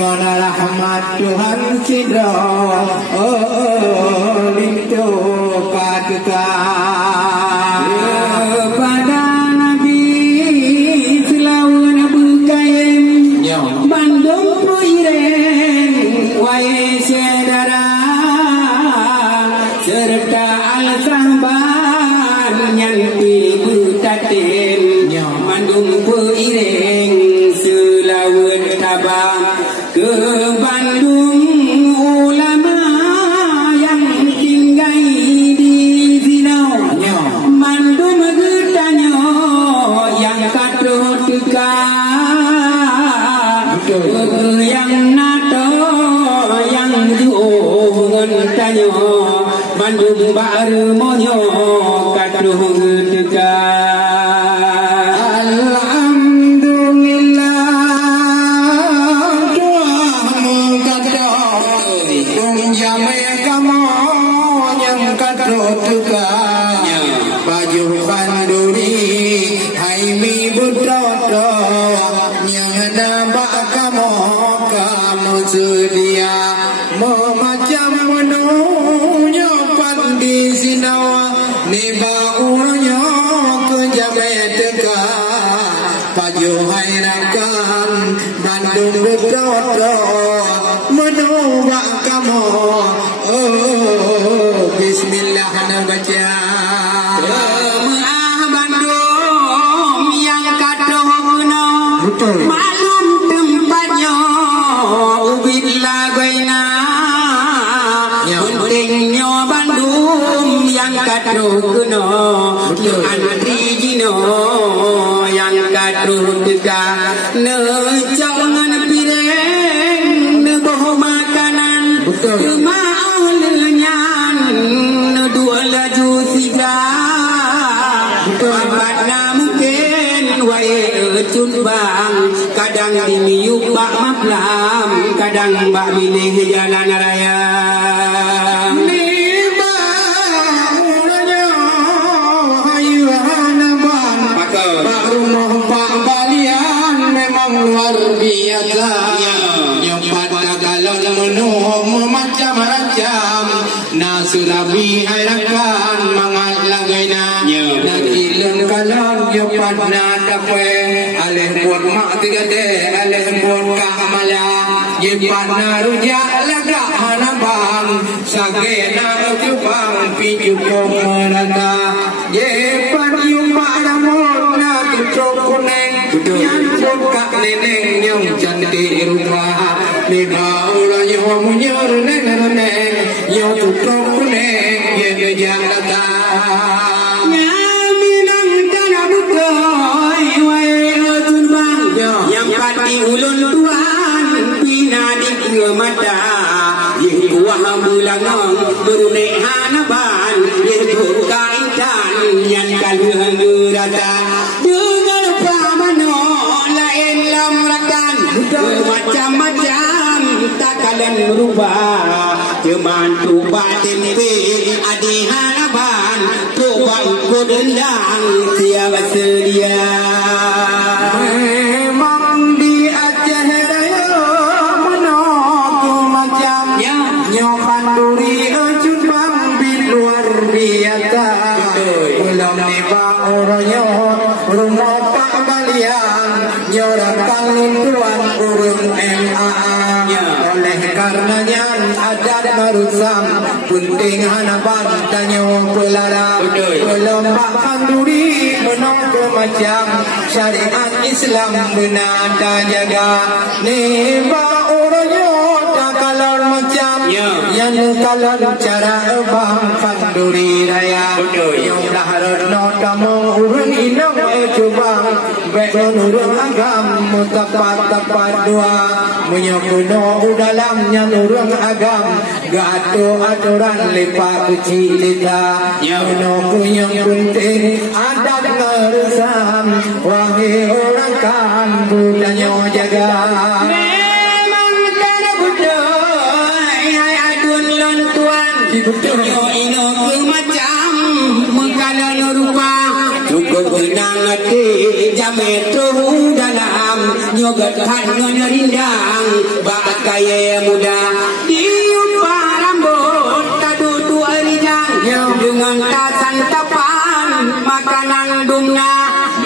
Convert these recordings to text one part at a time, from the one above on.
Dengan rahmat Tuhan sidra Lintu katakan pada Nabi selawan berkain Bandung puiren wae sedara serta al-sahban yang ibu tatin Bandung puiren selawan tabang ke Bandung ulama yang tinggal di Zinau Bandung getanya yang katuh tegak yang nato yang juongan tanyo Bandung baru monyo katuh tegak baju panduri hai mi budodo nyada bakamo kamu sedia memacam menunya pandi sinawa neba urnya ke jamai teka baju hai rakan Bandung budodo menu bakamo bismillah na baca Bandung yang katuh guna malam tempatnya ubit lagoina pentingnya Bandung yang katuh guna antri jino yang katuh tegak ne jangan pireng ne boh makanan kemau lenyan ne dua laju siga Abadna mungkin wae cun bang kadang dimiuk bak maplam kadang bak milih jalan raya niba ulanya ayuhan ban bak rumah pak balian memang luar biasa nyobat kalau menuh macam-macam nasurabi harakan mangat lagaina nakilan kalam nyobat na dape aleh buat mak tiga de aleh buat kamala nyobat na rujak laga hanabang sagena cubang piju komerata nyobat yumak ramon na tutup kuning yang buka neneng yang cantik rumah lima orang yang menyer neneng yang tutup kuning yang gejak datang nyaminang tanah bukai wae tunbang yang pati ulun tuan pina di mata yang kuah bulanang berunek hanaban yang berkaitan yang kaluhan gerata dengan pamano lain lamrakan macam-macam takalan merubah cuman tuba tempe adi harapan tuba ikut dendang tiada sedia memang di Aceh raya menokku macam nyokan duri cubang bin luar biasa belum niba orangnya rumah pak balian nyorakan lintuan burung MAA oleh karenanya adat merusam penting hanaban tanya pelara belum makan duri menongko macam syariat Islam benar jaga niba orangnya tak kalah macam yang kalah cara bang panduri raya yang lahar no tamu urun inang cubang baik menurut agam tepat dua menyokuno dalamnya nurung agam gato aturan lepak kecil lita menokku yang penting adat ngeresam wahai orang kan budanya jaga memang tanah budaya hai adun lontuan tunyo ino ke macam mengkalan rupa cukup genang hati jamet dalam nyogat kan ngerindang bak kaya muda diupah rambut kadu tua rijang dengan tasan tapan makanan dumna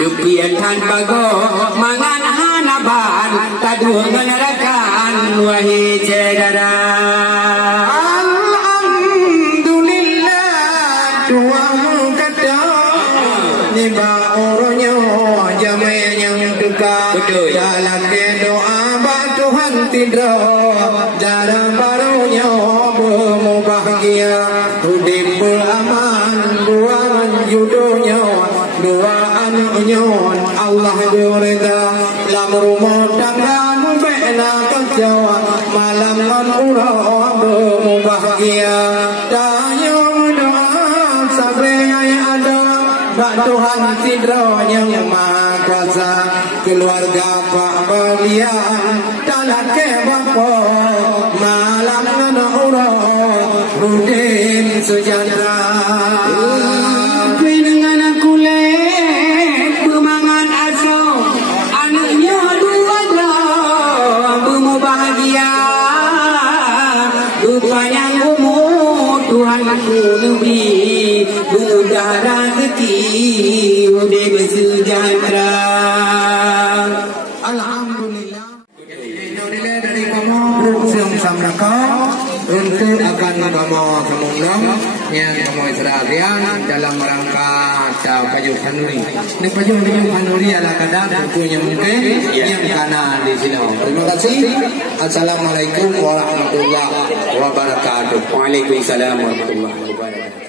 dupiatan bago mangan hanaban kadu ngenerakan wahai cedara. Alhamdulillah tuang kata niba orangnya jamai yang dekat dalam doa Tuhan tidak dalam barunya bermubahagia hidup beraman buang judonya dua anaknya Allah bereda dalam rumah tangga membela kerja malam dan urang bermubahagia tanya doa sampai ada Tuhan tidak yang maha kuasa keluarga Pak Balian dalam kebapa malam dan urang Rudin sejahtera dengan aku lek bermangan aso anaknya dua bermu bahagia berpanjang umur Tuhanku lebih mudah rezeki udah bersejahtera. Alhamdulillah. Alhamdulillah dari kamu siang samraka untuk akan kamu semunglam yang kamu serahkan dalam rangka Paju Kanuri. Ini Paju Kanuri ala kadang bukunya mungkin yang kanan di sini. Terima kasih. Assalamualaikum warahmatullahi wabarakatuh. Waalaikumsalam warahmatullahi wabarakatuh.